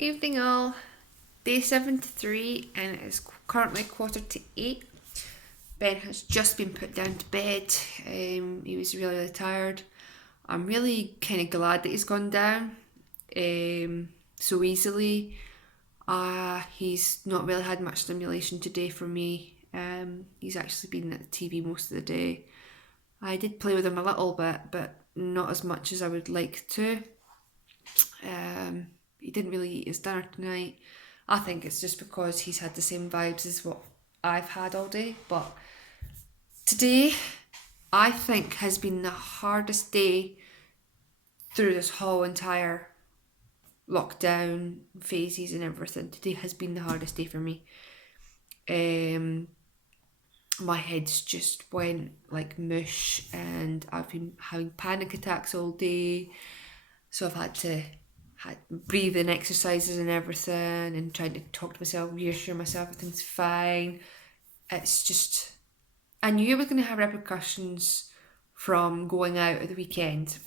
Evening all. Day 73 and it is currently 7:45. Ben has just been put down to bed. He was really tired. I'm really kind of glad that he's gone down so easily. He's not really had much stimulation today for me. He's actually been at the TV most of the day. I did play with him a little bit, but not as much as I would like to. He didn't really eat his dinner tonight. I think it's just because he's had the same vibes as what I've had all day. But today, I think, has been the hardest day through this whole entire lockdown phases and everything. Today has been the hardest day for me. My head's just went like mush, and I've been having panic attacks all day. So I've had breathing exercises and everything, and trying to talk to myself, reassure myself everything's fine. It's just, I knew it was going to have repercussions from going out at the weekend.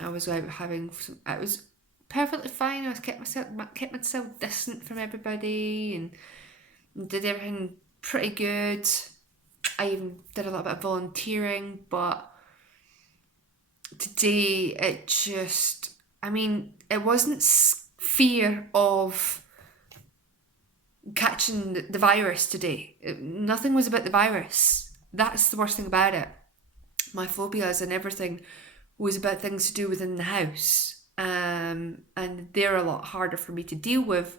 I was out having some, it was perfectly fine. I was kept myself distant from everybody and did everything pretty good. I even did a little bit of volunteering, but today it just, I mean, it wasn't fear of catching the virus today. Nothing was about the virus. That's the worst thing about it. My phobias and everything was about things to do within the house. And they're a lot harder for me to deal with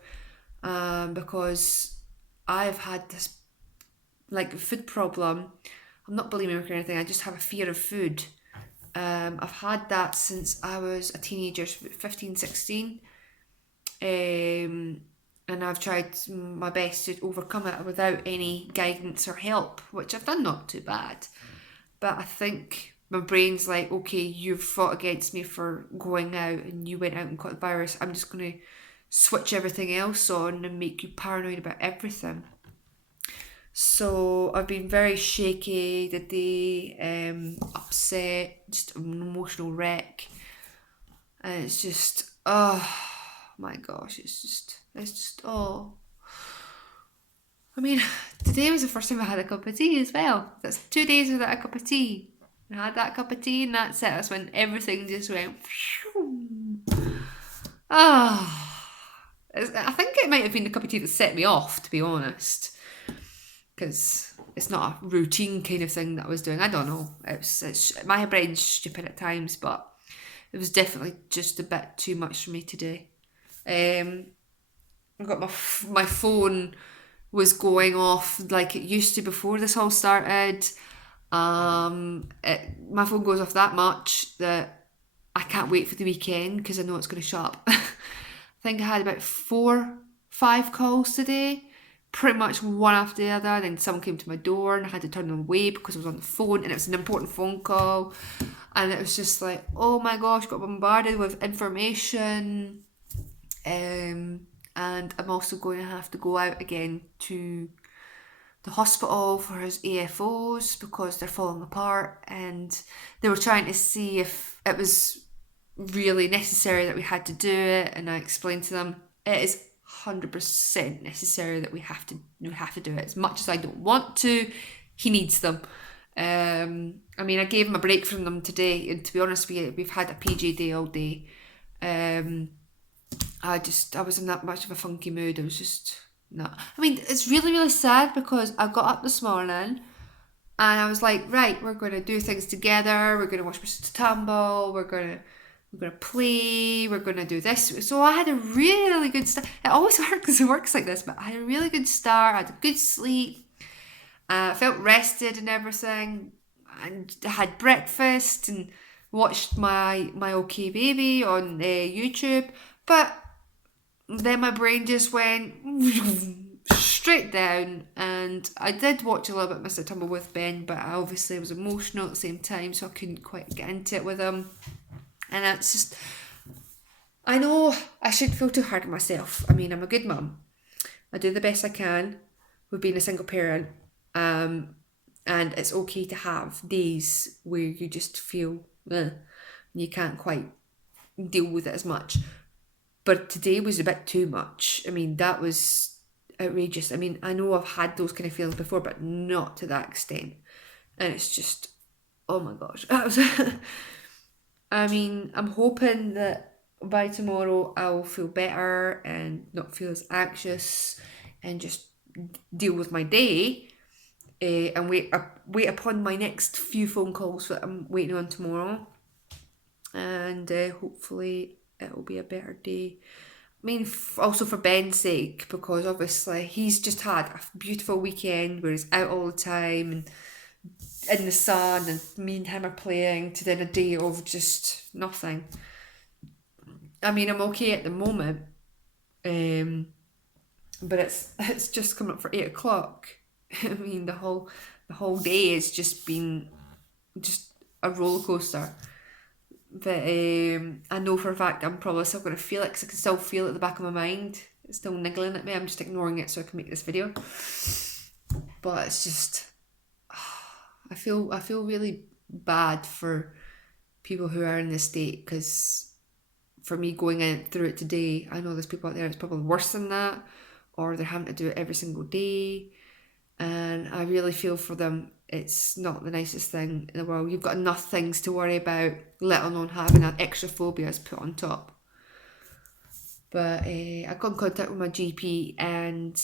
because I've had this like food problem. I'm not bulimic or anything, I just have a fear of food. I've had that since I was a teenager, 15, 16. And I've tried my best to overcome it without any guidance or help, which I've done not too bad. But I think my brain's like, okay, you've fought against me for going out and you went out and caught the virus. I'm just going to switch everything else on and make you paranoid about everything. So I've been very shaky the day, upset, just an emotional wreck. And it's just, oh my gosh, oh. I mean, today was the first time I had a cup of tea as well. That's 2 days without a cup of tea. I had that cup of tea and that's it. That's when everything just went. Ah. I think it might have been the cup of tea that set me off, to be honest. Because it's not a routine kind of thing that I was doing. I don't know. It's my brain's stupid at times, but it was definitely just a bit too much for me today. I got my phone was going off like it used to before this all started. My phone goes off that much that I can't wait for the weekend because I know it's going to shut up. I think I had about 5 calls today, pretty much one after the other. And then someone came to my door and I had to turn them away because I was on the phone and it was an important phone call. And it was just like, oh my gosh, got bombarded with information. And I'm also going to have to go out again to the hospital for his AFOs because they're falling apart, and they were trying to see if it was really necessary that we had to do it, and I explained to them it is 100% necessary that we have to do it. As much as I don't want to, he needs them. I mean, I gave him a break from them today, and to be honest with you, we've had a PJ day all day. I was in that much of a funky mood. I was just not. I mean, it's really, really sad because I got up this morning and I was like, right, we're going to do things together. We're going to watch Mr. Tumble. We're going to play. We're going to do this. So I had a really good start. It always works like this, but I had a really good start. I had a good sleep. I felt rested and everything, and I had breakfast and watched my OK Baby on YouTube. But then my brain just went straight down, and I did watch a little bit of Mr. Tumble with Ben, but I obviously was emotional at the same time, so I couldn't quite get into it with him. And that's just, I know I shouldn't feel too hard on myself. I mean, I'm a good mum. I do the best I can with being a single parent. And it's okay to have days where you just feel you can't quite deal with it as much. but today was a bit too much. I mean, that was outrageous. I mean, I know I've had those kind of feelings before, but not to that extent. And it's just, oh my gosh. I mean, I'm hoping that by tomorrow I'll feel better and not feel as anxious and just deal with my day, and wait upon my next few phone calls that I'm waiting on tomorrow, and hopefully it'll be a better day. I mean, also for Ben's sake, because obviously he's just had a beautiful weekend where he's out all the time and in the sun, and me and him are playing, to then a day of just nothing. I mean, I'm okay at the moment, but it's just coming up for 8 o'clock. I mean, the whole day has just been just a roller coaster. But I know for a fact I'm probably still going to feel it, because I can still feel it at the back of my mind. It's still niggling at me. I'm just ignoring it so I can make this video. But it's just, I feel really bad for people who are in this state, because for me going through it today, I know there's people out there it's probably worse than that, or they're having to do it every single day, and I really feel for them. It's not the nicest thing in the world. You've got enough things to worry about, let alone having an extra phobias put on top. But I got in contact with my GP, and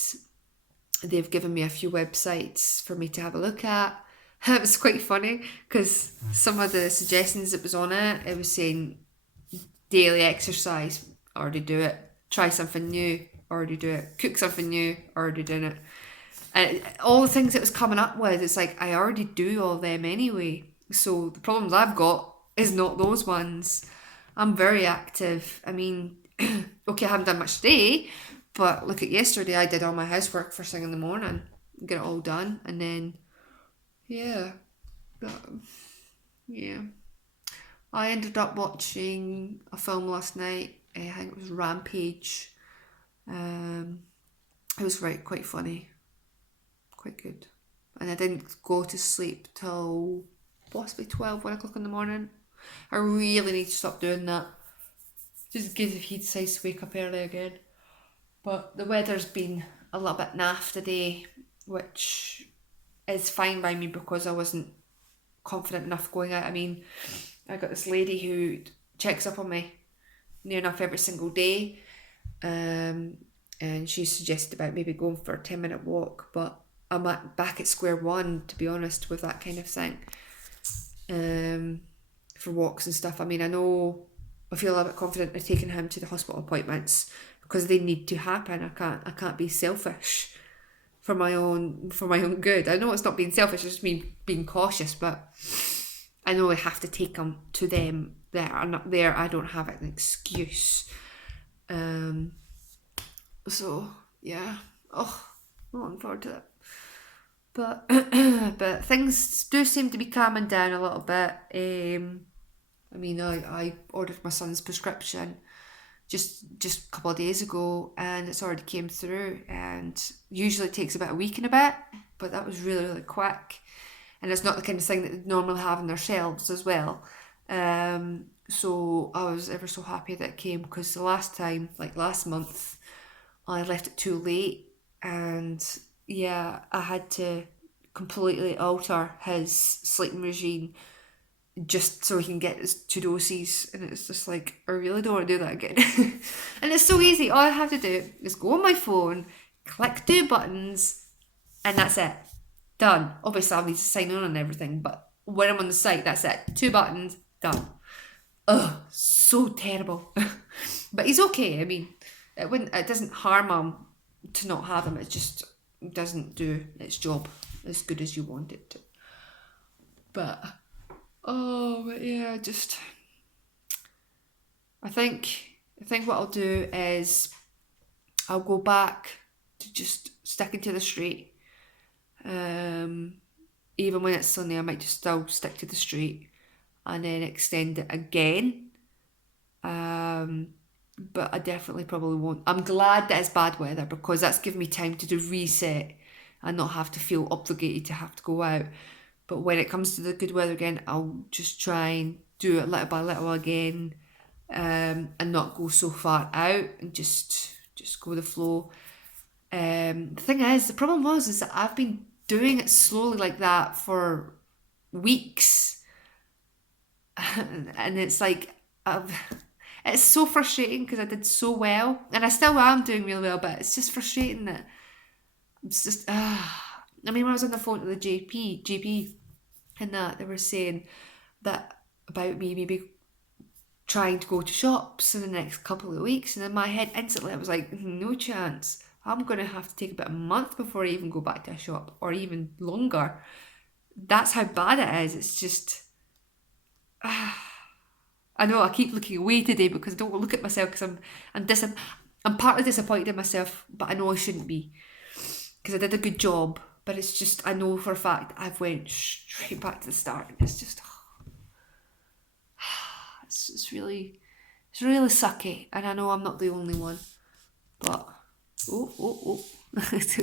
they've given me a few websites for me to have a look at. It was quite funny, because some of the suggestions that was on it was saying daily exercise, already do it. Try something new, already do it. Cook something new, already doing it. And all the things it was coming up with, it's like I already do all them anyway. So the problems I've got is not those ones. I'm very active. I mean, okay, I haven't done much today, but look at yesterday. I did all my housework first thing in the morning, get it all done, and then yeah, yeah. I ended up watching a film last night. I think it was Rampage. It was quite funny, quite good. And I didn't go to sleep till possibly 1 o'clock in the morning. I really need to stop doing that, just in case if he decides to wake up early again. But the weather's been a little bit naff today, which is fine by me, because I wasn't confident enough going out. I mean, I got this lady who checks up on me near enough every single day, and she suggested about maybe going for a 10-minute walk, but I'm back at square one, to be honest, with that kind of thing, for walks and stuff. I mean, I know I feel a little bit confident in taking him to the hospital appointments, because they need to happen. I can't be selfish for my own good. I know it's not being selfish, it's just me being cautious, but I know I have to take them to them that are not there. I don't have an excuse. So yeah, I'm looking forward to it. But but things do seem to be calming down a little bit. I mean, I ordered my son's prescription just a couple of days ago, and it's already came through, and usually it takes about a week and a bit, but that was really, really quick. And it's not the kind of thing that they normally have on their shelves as well. So I was ever so happy that it came, because the last time, like last month, I left it too late, and yeah, I had to completely alter his sleeping regime just so he can get his 2 doses, and it's just like, I really don't want to do that again. And it's so easy. All I have to do is go on my phone, click 2 buttons, and that's it. Done. Obviously I'll need to sign on and everything, but when I'm on the site, that's it. 2 buttons, done. Ugh, so terrible. But he's okay. I mean, it doesn't harm him to not have him. It just doesn't do its job as good as you want it to. But yeah, I think what I'll do is I'll go back to just sticking to the street. Even when it's sunny, I might just still stick to the street and then extend it again. But I definitely probably won't. I'm glad that it's bad weather, because that's given me time to do reset and not have to feel obligated to have to go out. But when it comes to the good weather again, I'll just try and do it little by little again, and not go so far out and just go with the flow. The thing is, the problem is that I've been doing it slowly like that for weeks, and it's like it's so frustrating because I did so well, and I still am doing really well, but it's just frustrating that it's just. I mean, when I was on the phone to the GP, and that they were saying that about me maybe trying to go to shops in the next couple of weeks, and in my head instantly I was like, no chance. I'm going to have to take about a month before I even go back to a shop, or even longer. That's how bad it is. It's just, I know I keep looking away today because I don't want to look at myself because I'm partly disappointed in myself, but I know I shouldn't be because I did a good job. But it's just, I know for a fact I've went straight back to the start, and it's just, it's really sucky, and I know I'm not the only one, but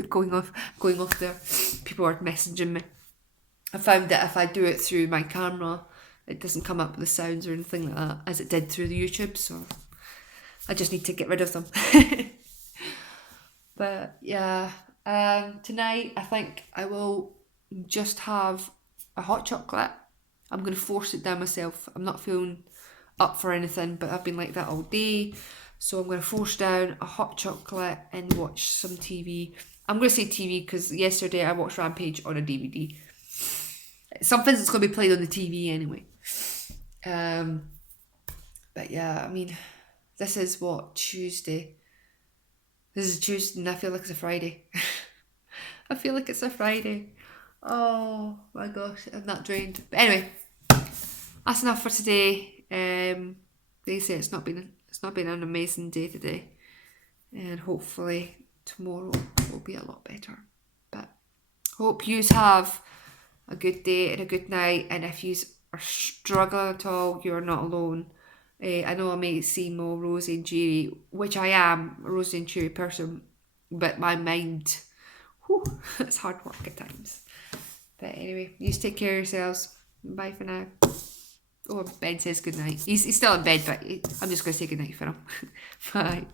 going off there. People are messaging me. I found that if I do it through my camera, it doesn't come up with the sounds or anything like that as it did through the YouTube, so I just need to get rid of them. But yeah, tonight I think I will just have a hot chocolate. I'm going to force it down myself. I'm not feeling up for anything, but I've been like that all day, so I'm going to force down a hot chocolate and watch some TV. I'm going to say TV because yesterday I watched Rampage on a DVD. Something that's going to be played on the TV anyway. But yeah, I mean, this is what, Tuesday? This is Tuesday and I feel like it's a Friday. I feel like it's a Friday. Oh my gosh, I'm that drained. But anyway, that's enough for today. They say it's not been an amazing day today, and hopefully tomorrow will be a lot better. But hope yous have a good day and a good night, and if yous are struggling at all, you're not alone. I know I may seem more rosy and cheery, which I am a rosy and cheery person, but my mind, it's hard work at times. But anyway, you take care of yourselves. Bye for now. Oh, Ben says good night. He's still in bed, but I'm just going to say good night for him. Bye.